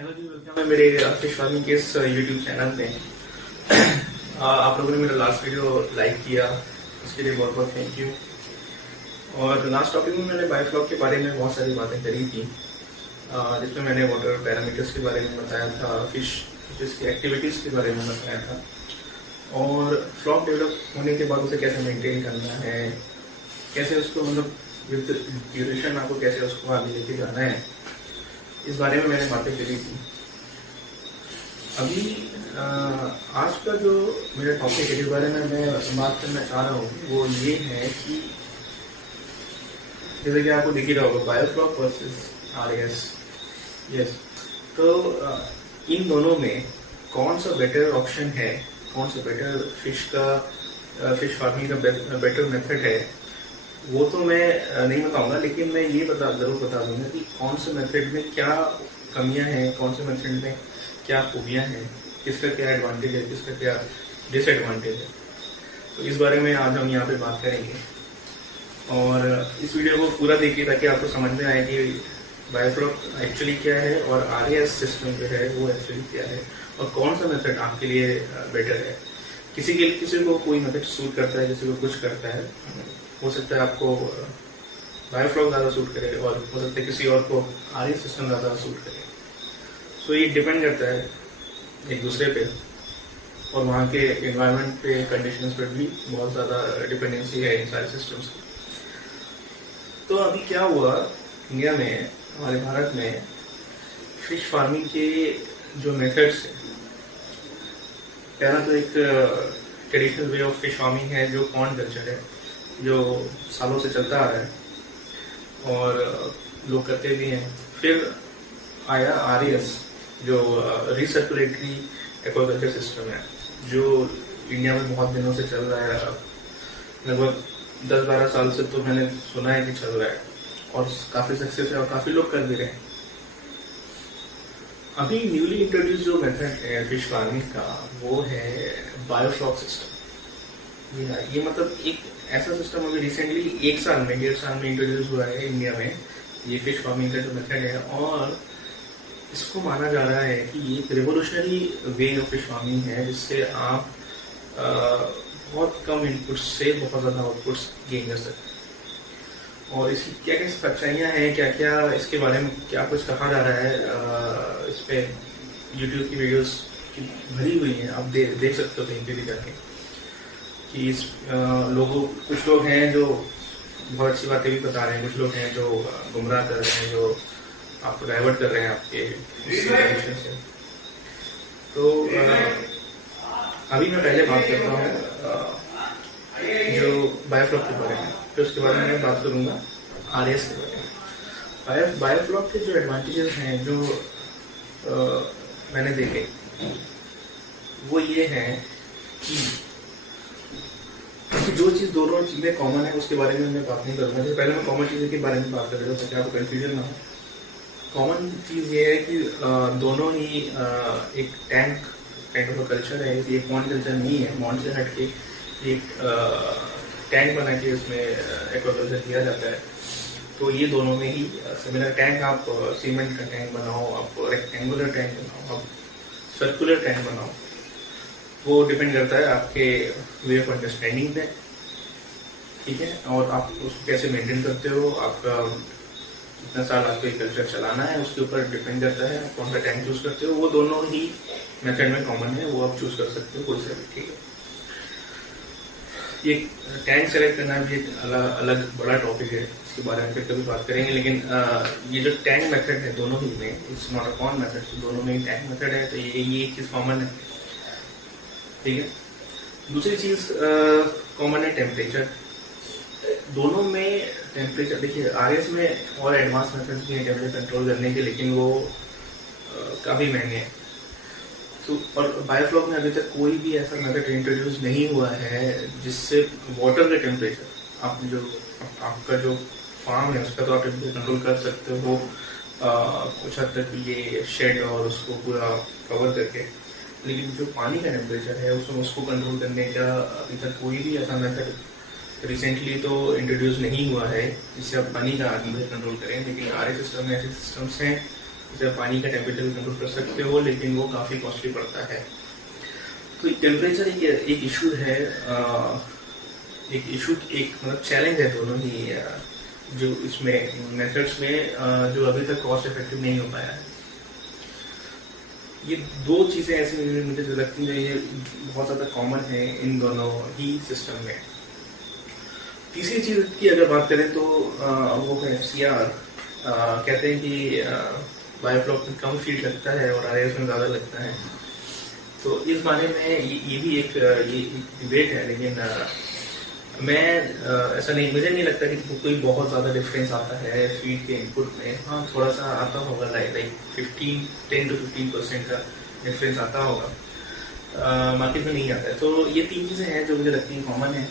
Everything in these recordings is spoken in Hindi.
हेलो जी, वेलकम है मेरे फिश फार्मिंग के इस यूट्यूब चैनल में। आप लोगों ने मेरा लास्ट वीडियो लाइक किया, उसके लिए बहुत बहुत थैंक यू। और लास्ट टॉपिक में मैंने बायोफ्लॉक के बारे में बहुत सारी बातें करी थी, जिसमें मैंने वाटर पैरामीटर्स के बारे में बताया था, फिशेस की एक्टिविटीज़ के बारे में बताया था, और फ्लॉक डेवलप होने के बाद उसे कैसे मेंटेन करना है, कैसे उसको मतलब विद ड्यूरेशन आपको कैसे उसको आगे लेके जाना है, इस बारे में मैंने बातें करी थी। अभी आज का जो मेरा टॉपिक है, जिस बारे में मैं बात करना चाह रहा हूँ, वो ये है कि जैसे कि आपको दिख ही रहा होगा, बायोफ्लॉक वर्सेस आरएस। यस, तो इन दोनों में कौन सा बेटर ऑप्शन है, कौन सा बेटर फिश फार्मिंग का बेटर मेथड है, वो तो मैं नहीं बताऊंगा, लेकिन मैं ये जरूर बता दूंगा कि कौन से मेथड में क्या कमियां हैं, कौन से मेथड में क्या खूबियां हैं, किसका क्या एडवांटेज है, किसका क्या डिसएडवांटेज है। तो इस बारे में आज हम यहाँ पे बात करेंगे, और इस वीडियो को पूरा देखिए ताकि आपको समझ में आए कि बायोफ्लॉक एक्चुअली क्या है और आरएस सिस्टम जो है वो एक्चुअली क्या है, और कौन सा मेथड आपके लिए बेटर है। किसी को कोई मेथड सूट करता है, किसी को कुछ करता है। हो सकता है आपको बायोफ्लॉक ज़्यादा सूट करे, और हो सकता है किसी और को आरएस सिस्टम ज़्यादा सूट करे। सो ये डिपेंड करता है एक दूसरे पे, और वहाँ के एनवायरनमेंट पे, कंडीशंस पे भी बहुत ज़्यादा डिपेंडेंसी है इन सारे सिस्टम्स की। तो अभी क्या हुआ इंडिया में, हमारे भारत में फिश फार्मिंग के जो मेथड्स हैं, पहला तो एक traditional way of fish farming है जो पॉन्ड कल्चर है, जो सालों से चलता आ रहा है और लोग करते भी हैं। फिर आया आरएस, जो रिसर्कुलेटरी एक्वाकल्चर सिस्टम है, जो इंडिया में बहुत दिनों से चल रहा है, लगभग 10-12 साल से तो मैंने सुना है कि चल रहा है, और काफ़ी सक्सेस है और काफ़ी लोग कर भी रहे हैं। अभी न्यूली इंट्रोड्यूस जो मेथड है फिश फार्मिंग का, वो है बायोफ्लॉक सिस्टम। ये मतलब एक ऐसा सिस्टम अभी रिसेंटली 1-1.5 साल में इंट्रोड्यूस हुआ है इंडिया में, ये फिश फार्मिंग का जो मेथड है, और इसको माना जा रहा है कि ये एक revolutionary way of fish farming है, जिससे आप बहुत कम इनपुट्स से बहुत ज़्यादा आउटपुट्स गेन कर सकते हैं। और इसकी क्या क्या सच्चाइयाँ हैं, क्या क्या इसके बारे में क्या कुछ कहा जा रहा है, इस पे यूट्यूब की वीडियोस की भरी हुई हैं, आप देख सकते हो कहीं पे भी जाके कि इस कुछ लोग हैं जो बहुत अच्छी बातें भी बता रहे हैं, कुछ लोग हैं जो गुमराह कर रहे हैं, जो आपको डाइवर्ट कर रहे हैं आपके डायरेक्शन से। तो अभी मैं पहले बात करता हूँ जो बायोफ्लॉक के बारे में, फिर उसके बारे में मैं बात करूँगा आरएस के बारे में। बायोफ्लॉक के जो एडवांटेजेस हैं, जो मैंने देखे, वो ये हैं कि जो चीज़ दोनों चीज़ें कॉमन है उसके बारे में मैं बात नहीं करूँगा। जैसे पहले मैं कॉमन चीज़ों के बारे में बात कर रहा था ताकि आपको कन्फ्यूजन ना हो। कॉमन चीज़ ये है कि दोनों ही एक टैंक काइंड ऑफ कल्चर है, ये पॉन्ड कल्चर नहीं है। पॉन्ड से हट के एक टैंक बना के उसमें एक्वाकल्चर किया जाता है। तो ये दोनों में ही सिमिलर टैंक, आप सीमेंट का टैंक बनाओ, आप रेक्टेंगुलर टैंक बनाओ, आप सर्कुलर टैंक बनाओ, वो डिपेंड करता है आपके वे ऑफ अंडरस्टैंडिंग पे, ठीक है, और आप उसको कैसे मेंटेन करते हो, आपका कितना साल आपको एक कल्चर चलाना है, उसके ऊपर डिपेंड करता है आप कौन सा टैंक चूज करते हो। वो दोनों ही मेथड में कॉमन है, वो आप चूज कर सकते हो कोई सा भी, ठीक है। ये टैंक सेलेक्ट करना भी एक अलग बड़ा टॉपिक है, इसके बारे में फिर कभी बात करेंगे। लेकिन ये जो टैंक मेथड है दोनों ही में, it's not a pond method, तो दोनों में ही टैंक मेथड है, तो ये एक चीज़ कॉमन है, ठीक है। दूसरी चीज़ कॉमन है टेम्परेचर। दोनों में टेम्परेचर, देखिए आरएस में और एडवांस मेथड्स भी हैं टेम्परेचर कंट्रोल करने के, लेकिन वो काफ़ी महंगे हैं। तो और बायोफ्लॉक में अभी तक कोई भी ऐसा मेथड इंट्रोड्यूस नहीं हुआ है जिससे वाटर का टेम्परेचर, आपका जो फार्म है उसका तो आप टेम्परेचर कंट्रोल कर सकते हो कुछ हद तक, ये शेड और उसको पूरा कवर करके, लेकिन जो पानी का टेम्परेचर है उसको कंट्रोल करने का अभी तक कोई भी ऐसा मेथड रिसेंटली तो इंट्रोड्यूस नहीं हुआ है जिससे आप पानी का टेम्परेचर कंट्रोल करें। लेकिन आरएस सिस्टम में ऐसे सिस्टम्स हैं जैसे पानी का टेम्परेचर कंट्रोल कर सकते हो, लेकिन वो काफ़ी कॉस्टली पड़ता है। तो टेम्परेचर एक इशू है, एक मतलब चैलेंज है दोनों ही जो इसमें मेथड्स में जो अभी तक कॉस्ट इफेक्टिव नहीं हो पाया है। ये दो चीज़ें ऐसी मुझे जो लगती हैं ये बहुत ज़्यादा कॉमन है इन दोनों ही सिस्टम में। तीसरी चीज़ की अगर बात करें तो वो है FCR। कहते हैं कि बायोफ्लॉक में कम फीड लगता है और RIS में ज़्यादा लगता है। तो इस बारे में ये भी एक डिबेट है, लेकिन मैं ऐसा नहीं, मुझे नहीं लगता कि कोई बहुत ज़्यादा डिफरेंस आता है फीड के इनपुट में। हाँ, थोड़ा सा आता होगा, लाइक 10 to 15% का डिफरेंस आता होगा, मार्केट में नहीं आता है। तो ये तीन चीज़ें हैं जो मुझे लगती हैं कॉमन है।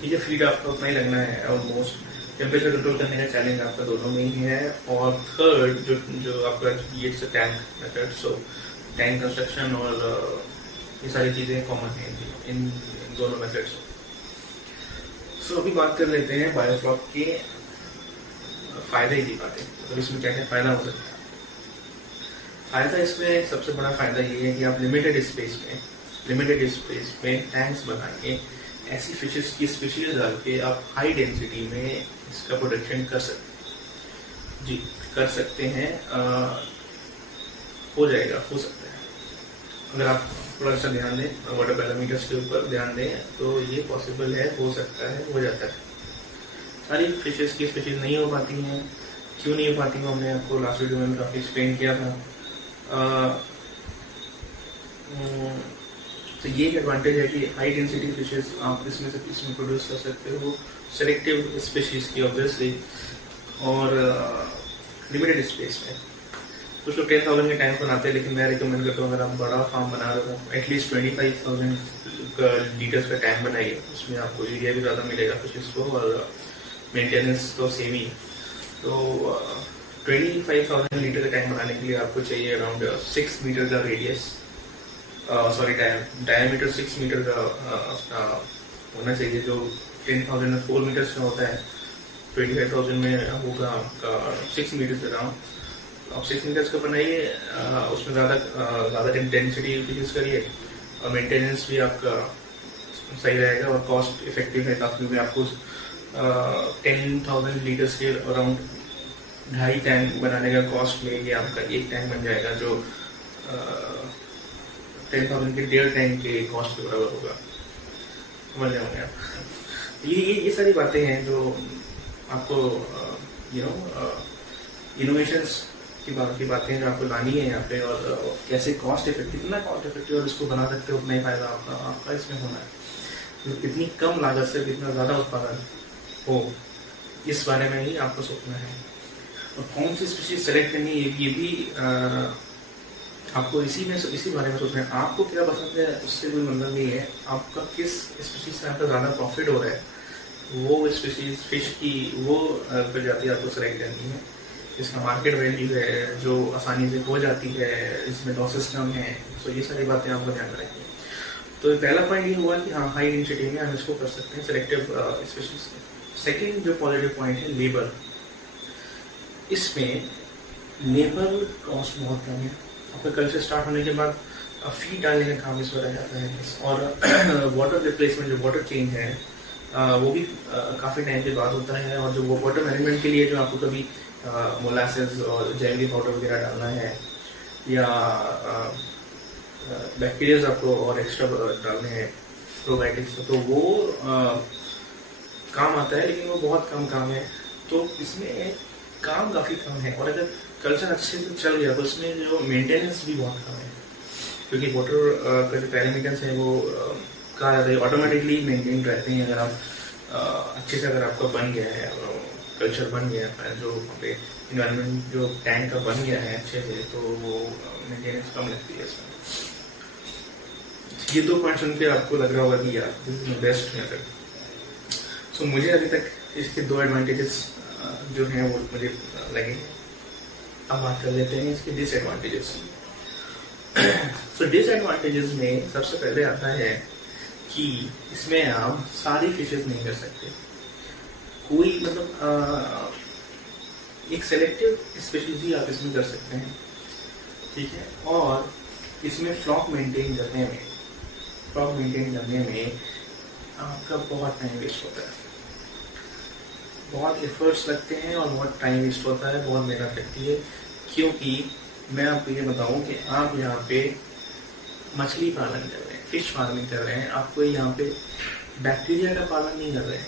ठीक है, फीड आपका उतना ही लगना है ऑलमोस्ट। टेम्परेचर कंट्रोल करने का चैलेंज आपका दोनों में ही है। और थर्ड जो आपका ये टैंक मेथड, सो टैंक कंस्ट्रक्शन और ये सारी चीज़ें कॉमन हैं इन दोनों मेथड्स। सो अभी बात कर लेते हैं बायोफ्लॉक के फायदे की बातें। तो इसमें क्या क्या फ़ायदा हो सकता है। फ़ायदा इसमें सबसे बड़ा फ़ायदा ये है कि आप लिमिटेड स्पेस में टैंक्स बना के ऐसी फिशेस की स्पीशीज डाल के आप हाई डेंसिटी में इसका प्रोडक्शन कर सकते हैं। हो सकता है अगर आप थोड़ा सा ध्यान दें, वाटर पैरामीटर्स के ऊपर ध्यान दें, तो ये पॉसिबल है, हो सकता है, हो जाता है। सारी फिशेस की स्पीशीज नहीं हो पाती हैं। क्यों नहीं हो पाती हैं, हमने आपको लास्ट वीडियो में काफ़ी एक्सप्लेन किया था। तो ये एडवांटेज है कि हाई डेंसिटी फिशेस आप इसमें प्रोड्यूस कर सकते हो, सेलेक्टिव स्पीशीज की ऑब्वियसली, और लिमिटेड स्पेस में। कुछ लोग 10,000 के टैंक बनाते हैं, लेकिन मैं रिकमेंड करता हूँ अगर आप बड़ा फार्म बना रहे हो एटलीस्ट 25,000 लीटर्स का टैंक बनाइए। उसमें आपको एरिया भी ज़्यादा मिलेगा फिशेस को, और मेंटेनेंस तो सेम ही। तो 25,000 लीटर का टैंक बनाने के लिए आपको चाहिए अराउंड 6 मीटर का रेडियस, डायमीटर 6 मीटर का होना चाहिए, जो 10,000 में 4 मीटर्स का होता है। 25,000 में होगा आपका 6 मीटर्स अराउंड। आप 6 मीटर्स का बनाइए, उसमें ज़्यादा डेंसिटी यूज करिए, और मेंटेनेंस भी आपका सही रहेगा और कॉस्ट इफेक्टिव है काफ़ी। में आपको 10,000 लीटर्स के अराउंड 2.5 टैंक बनाने का कॉस्ट में ये आपका एक टैंक बन जाएगा, जो 10,000 के 1.5 टैंक के कॉस्ट के बराबर होगा। समझ जाओगे आप। ये सारी बातें हैं जो आपको इनोवेशंस की बातें जो आपको लानी है यहाँ पे, और कैसे कॉस्ट इफेक्टिव, कितना कॉस्ट इफेक्टिव और इसको बना सकते हो, उतना ही फायदा आपका इसमें होना है। तो कितनी कम लागत से कितना ज़्यादा उत्पादन हो, इस बारे में ही आपको सोचना है। और कौन सी स्पीशीज सेलेक्ट करनी है ये भी आपको इसी बारे में सोचना है। आपको क्या पसंद है उससे कोई मतलब नहीं है, आपका किस स्पीशीज से आपका ज़्यादा प्रॉफिट हो रहा है, वो स्पीशीज फिश की वो प्रजाति आपको सेलेक्ट करनी है। इसका मार्केट वैल्यू है जो आसानी से हो जाती है, इसमें लॉसेस कम है। तो ये सारी बातें आपको ध्यान रखनी है। तो पहला पॉइंट ये हुआ कि हाँ, हाई डेंसिटी में हम इसको कर सकते हैं, सेलेक्टिव स्पीशीज। सेकेंड जो पॉजिटिव पॉइंट है, लेबर। इसमें लेबर कॉस्ट बहुत कम है। आपका कल्चर स्टार्ट होने के बाद फीड डालने का काम इसमें रह जाता है, और वाटर रिप्लेसमेंट, जो वाटर चेंज है वो भी काफ़ी टाइम के बाद होता है। और जो वो वाटर मैनेजमेंट के लिए जो आपको कभी मोलासेस और जैगरी पाउडर वगैरह डालना है, या बैक्टीरियाज आपको और एक्स्ट्रा डालने हैं, प्रोबायोटिक्स, तो वो काम आता है, लेकिन वो बहुत कम काम है। तो इसमें काम काफ़ी कम है, और अगर कल्चर अच्छे से चल गया तो इसमें जो मेंटेनेंस भी बहुत कम है, क्योंकि वाटर का जो पैरामीटर्स है वो कहा जाता है ऑटोमेटिकली मेंटेन रहते हैं। अगर आप अच्छे से अगर आपका बन गया है, कल्चर बन गया है, जो इन्वायरमेंट जो टैंक का बन गया है अच्छे से, तो वो मेंटेनेंस कम लगती है इसमें। ये दो पॉइंट सुन के आपको लग रहा होगा कि यार दिस इज बेस्ट मेथड। सो मुझे अभी तक इसके दो एडवांटेजेस जो हैं वो मुझे लगे। अब बात कर लेते हैं इसके डिसएडवांटेजेस। सो डिसएडवांटेजेस में सबसे पहले आता है कि इसमें आप सारी फिशेस नहीं कर सकते। कोई मतलब एक सेलेक्टिव स्पेशलिटी आप इसमें कर सकते हैं, ठीक है। और इसमें फ्लॉक मेंटेन करने में आपका बहुत टाइम वेस्ट होता है, बहुत एफर्ट्स लगते हैं और बहुत टाइम वेस्ट होता है, बहुत मेहनत लगती है। क्योंकि मैं आपको ये बताऊं कि आप यहाँ पे मछली पालन कर रहे हैं, फिश फार्मिंग कर रहे हैं, आप कोई यहाँ पे बैक्टीरिया का पालन नहीं कर रहे हैं,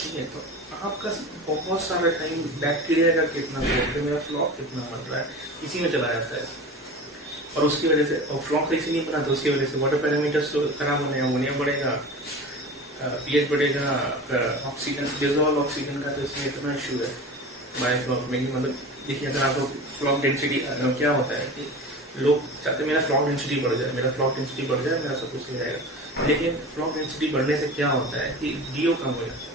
ठीक है। तो आपका बहुत सारा टाइम बैक्टीरिया का कितना है, मेरा फ्लॉक कितना बन रहा है, इसी में चला जाता है। और उसकी वजह से, और फ्लॉक इसी नहीं बना तो उसकी वजह से वाटर पैरामीटर्स तो खराब होने, अमोनिया बढ़ेगा, पीएच बढ़ेगा, ऑक्सीजन, डिजॉल्व ऑक्सीजन का तो इसमें इतना इशू है बायो फ्लॉक में। मतलब देखिए, अगर आपको फ्लॉक डेंसिटी क्या होता है कि लोग चाहते हैं मेरा फ्लॉक डेंसिटी बढ़ जाए, मेरा सब कुछ सही रहेगा। लेकिन फ्लॉक डेंसिटी बढ़ने से क्या होता है कि डीओ कम हो जाता है,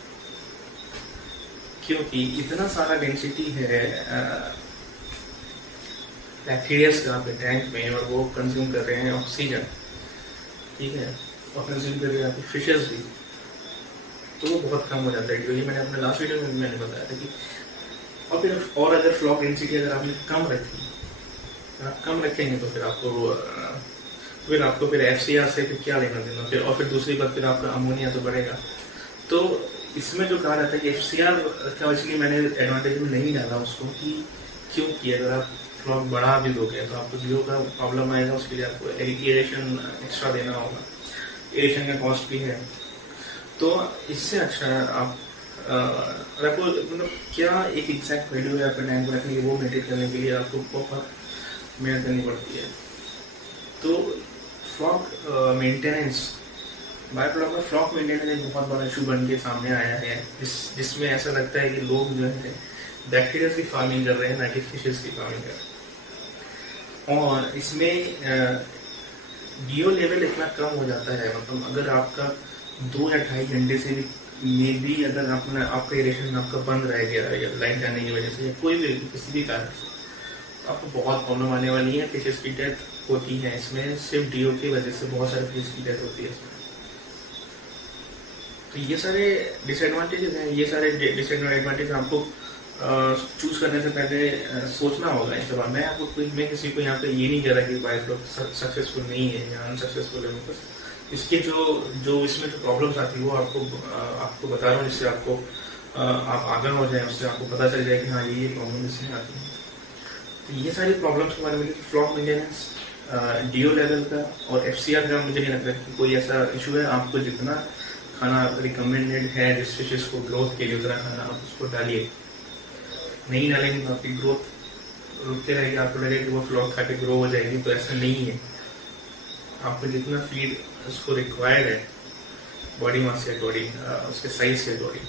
क्योंकि इतना सारा डेंसिटी है बैक्टीरियाज का आपके टैंक में, और वो कंज्यूम कर रहे हैं ऑक्सीजन, ठीक है, और कंज्यूम कर रहे हैं आपकी फिशेज भी, तो वो बहुत कम हो जाता है। ये मैंने अपने लास्ट वीडियो में मैंने बताया था कि और अगर फ्लॉक डेंसिटी अगर आपने कम रखी, आप कम रखेंगे तो फिर आपको फिर एफसीआर से फिर क्या लेना देना, फिर और फिर दूसरी बात फिर आपका अमोनिया तो बढ़ेगा। तो इसमें जो कहा जाता है कि एफसीआर का, इसलिए मैंने एडवांटेज में नहीं डाला उसको, कि क्योंकि अगर आप फ्लॉक बढ़ा भी दोगे तो आपको डीओ का प्रॉब्लम आएगा, उसके लिए आपको एरेशन एक्स्ट्रा देना होगा, एरेशन का कॉस्ट भी है। तो इससे अच्छा आप आपको मतलब क्या एक एग्जैक्ट वैल्यू है अपने टैंक को रखने की, वो मेंटेन करने के लिए आपको बहुत मेहनत करनी पड़ती है। तो फ्लॉक मेंटेनेंस, बायोफ्लॉक में फ्लॉक मेंटेनेंस एक बहुत बड़ा इशू बन के सामने आया है, जिसमें ऐसा लगता है कि लोग जो है बैक्टीरिया की फार्मिंग कर रहे हैं, ना कि फिशेस की फार्मिंग कर रहे हैं। और इसमें डीओ लेवल इतना कम हो जाता है, मतलब अगर आपका 2 या 2.5 घंटे से भी अगर आपका इरेशन आपका बंद रह गया या लाइन जाने की वजह से या कोई भी किसी भी कारण से, आपको बहुत प्रॉब्लम आने वाली है। फिशेस की डेथ होती है इसमें, सिर्फ डीओ की वजह से बहुत सारे फिश की डेथ होती है इसमें। तो ये सारे डिसएडवांटेजेस हैं, ये सारे डिसएडवांटेज आपको चूज करने से पहले सोचना होगा इस बार। मैं किसी को यहाँ पे ये नहीं कह रहा कि बायोफ्लॉक सक्सेसफुल नहीं है या अनसक्सेसफुल है, बस इसके जो इसमें जो प्रॉब्लम्स आती है वो आपको बता रहा हूँ, जिससे आपको आप आगाह हो जाए, उससे आपको पता चल जाए कि हाँ ये प्रॉब्लम इसमें आती है। तो ये सारी प्रॉब्लम्स के बारे में, फ्लॉक मेंटेनेंस, डीओ लेवल का और एफसीआर का मुझे नहीं लगता कि कोई ऐसा इशू है। आपको जितना खाना रिकमेंडेड है जिस फिशेस को ग्रोथ के लिए, उतना खाना आप उसको डालिए। नहीं डालेंगे तो आपकी ग्रोथ रुकते रहेगी, आपको लगेगा कि वो फ्लॉक खा के ग्रो हो जाएगी, तो ऐसा नहीं है। आपको जितना फीड उसको रिक्वायर्ड है बॉडी मास के अकॉर्डिंग, उसके साइज के अकॉर्डिंग,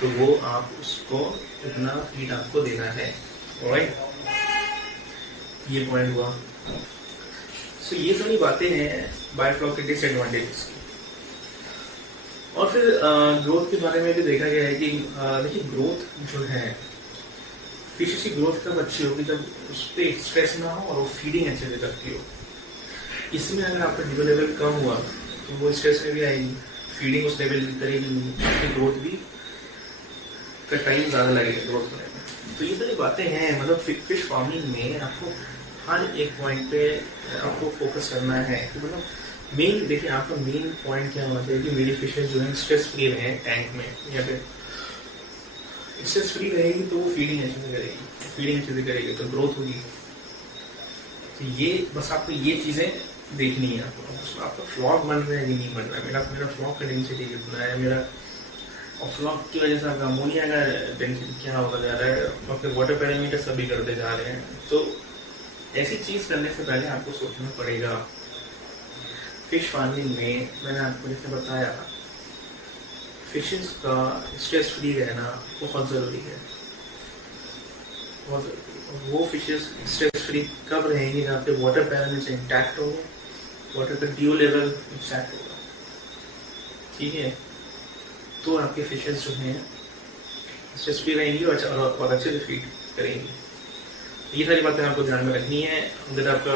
तो वो आप उसको उतना फीड आपको देना है। ऑलराइट, ये पॉइंट हुआ। सो ये सारी बातें हैं बायोफ्लॉक के डिसएडवांटेजेस की। और फिर ग्रोथ के बारे में भी देखा गया है कि देखिए, ग्रोथ जो है फिशेस की ग्रोथ तब अच्छी होगी जब उस पर स्ट्रेस ना हो और वो फीडिंग अच्छे से करती हो। इसमें अगर आपका डीओ लेवल कम हुआ तो वो स्ट्रेस में भी आएगी, फीडिंग उस लेवल की करेगी, आपकी ग्रोथ भी का टाइम ज़्यादा लगेगा ग्रोथ करने में। तो ये सारी बातें हैं, मतलब फिश फार्मिंग में आपको हर एक पॉइंट पे आपको फोकस करना है कि मतलब मेन, देखिए आपका मेन पॉइंट क्या होना चाहिए कि मेरी फिशेस जो है स्ट्रेस फ्री रहे टैंक में, या फिर स्ट्रेस फ्री रहेगी तो वो फीडिंग अच्छे से करेगी, फीडिंग अच्छे से करेगी तो ग्रोथ होगी। तो ये बस आपको ये चीज़ें देखनी है। आपका फ्लॉक बन रहा है कि नहीं बन रहा है, मेरा फ्लॉक का डेंसिटी कितना है, मेरा और फ्लॉक की वजह से आपका अमोनिया का डेंसिटी क्या होता जा रहा है, आपके वाटर पैरामीटर सभी करते जा रहे हैं। तो ऐसी चीज़ करने से पहले आपको सोचना पड़ेगा। फिश फार्मिंग में मैंने आपको जैसे बताया, फिशेस का स्ट्रेस फ्री रहना बहुत ज़रूरी है, बहुत ज़रूरी। वो फिशेस स्ट्रेस फ्री कब रहेंगे जब आपके वाटर पैरामीटर इंटैक्ट होंगे, वाटर का डीओ लेवल इंटैक्ट होगा, ठीक है, तो आपके फिशेस जो हैं स्ट्रेस फ्री रहेंगी और अच्छे से फीड करेंगी। ये सारी बातें आपको ध्यान में रखनी है। अगर आप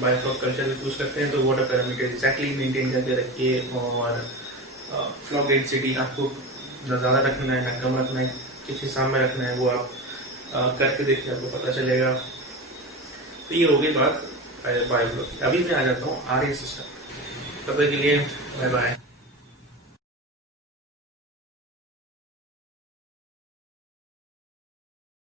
बायोफ्लॉक कल्चर चूज करते हैं तो वाटर पैरामीटर एक्जैक्टली मेंटेन करके रखिए, और फ्लॉक डेंसिटी आपको ना ज़्यादा रखना है ना कम रखना है, किस हिसाब में रखना है वो आप करके देखिए, आपको पता चलेगा। तो ये हो गई बात बायोफ्लो। अभी मैं आ जाता हूँ आर्य सिस्टम। तब तक के लिए बाय बाय।